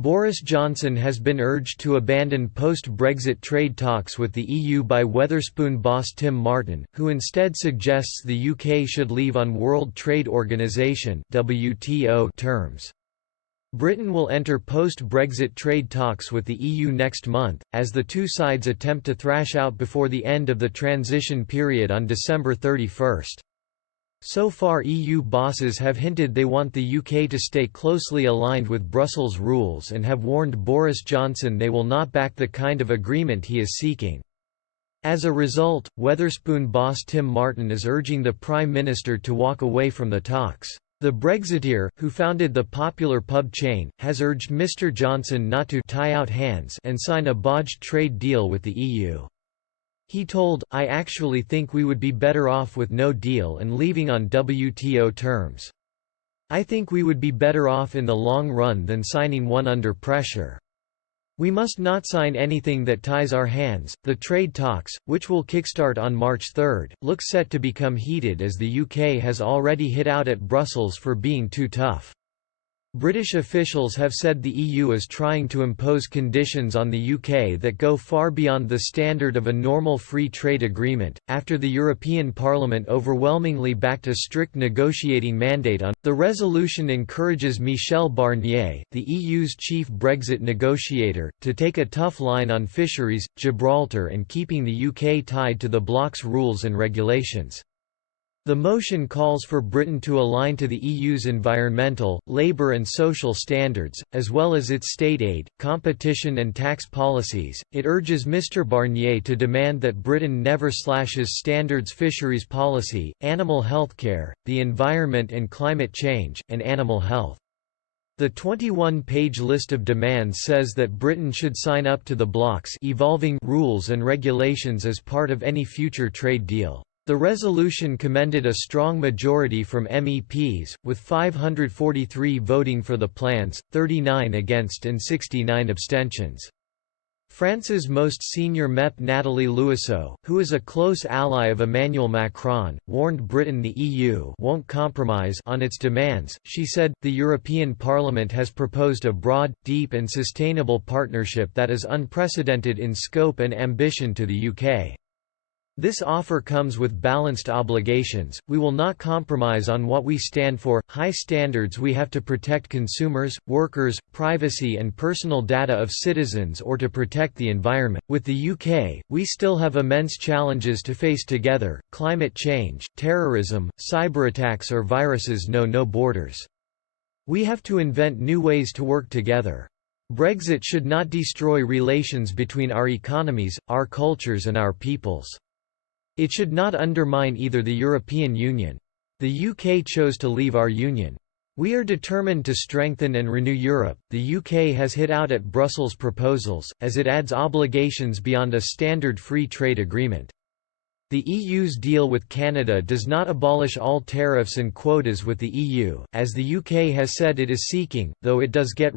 Boris Johnson has been urged to abandon post-Brexit trade talks with the EU by Wetherspoon boss Tim Martin, who instead suggests the UK should leave on World Trade Organization (WTO) terms. Britain will enter post-Brexit trade talks with the EU next month, as the two sides attempt to thrash out before the end of the transition period on December 31. So far EU bosses have hinted they want the UK to stay closely aligned with Brussels rules and have warned Boris Johnson they will not back the kind of agreement he is seeking. As a result, Wetherspoon boss Tim Martin is urging the Prime Minister to walk away from the talks. The Brexiteer, who founded the popular pub chain, has urged Mr Johnson not to tie out hands and sign a bodged trade deal with the EU. He told, "I actually think we would be better off with no deal and leaving on WTO terms. I think we would be better off in the long run than signing one under pressure. We must not sign anything that ties our hands." The trade talks, which will kickstart on March 3, look set to become heated as the UK has already hit out at Brussels for being too tough. British officials have said the EU is trying to impose conditions on the UK that go far beyond the standard of a normal free trade agreement, after the European Parliament overwhelmingly backed a strict negotiating mandate on. The resolution encourages Michel Barnier, the EU's chief Brexit negotiator, to take a tough line on fisheries, Gibraltar and keeping the UK tied to the bloc's rules and regulations. The motion calls for Britain to align to the EU's environmental, labour and social standards, as well as its state aid, competition and tax policies. It urges Mr Barnier to demand that Britain never slashes standards fisheries policy, animal healthcare, the environment and climate change, and animal health. The 21-page list of demands says that Britain should sign up to the bloc's evolving rules and regulations as part of any future trade deal. The resolution commended a strong majority from MEPs, with 543 voting for the plans, 39 against and 69 abstentions. France's most senior MEP Nathalie Louisseau, who is a close ally of Emmanuel Macron, warned Britain the EU won't compromise on its demands. She said, "The European Parliament has proposed a broad, deep and sustainable partnership that is unprecedented in scope and ambition to the UK. This offer comes with balanced obligations. We will not compromise on what we stand for, high standards. We have to protect consumers, workers, privacy and personal data of citizens or to protect the environment. With the UK, we still have immense challenges to face together: climate change, terrorism, cyberattacks or viruses know no borders. We have to invent new ways to work together. Brexit should not destroy relations between our economies, our cultures and our peoples. It should not undermine either the European Union. The UK chose to leave our union. We are determined to strengthen and renew Europe." The UK has hit out at Brussels' proposals, as it adds obligations beyond a standard free trade agreement. The EU's deal with Canada does not abolish all tariffs and quotas with the EU, as the UK has said it is seeking, though it does get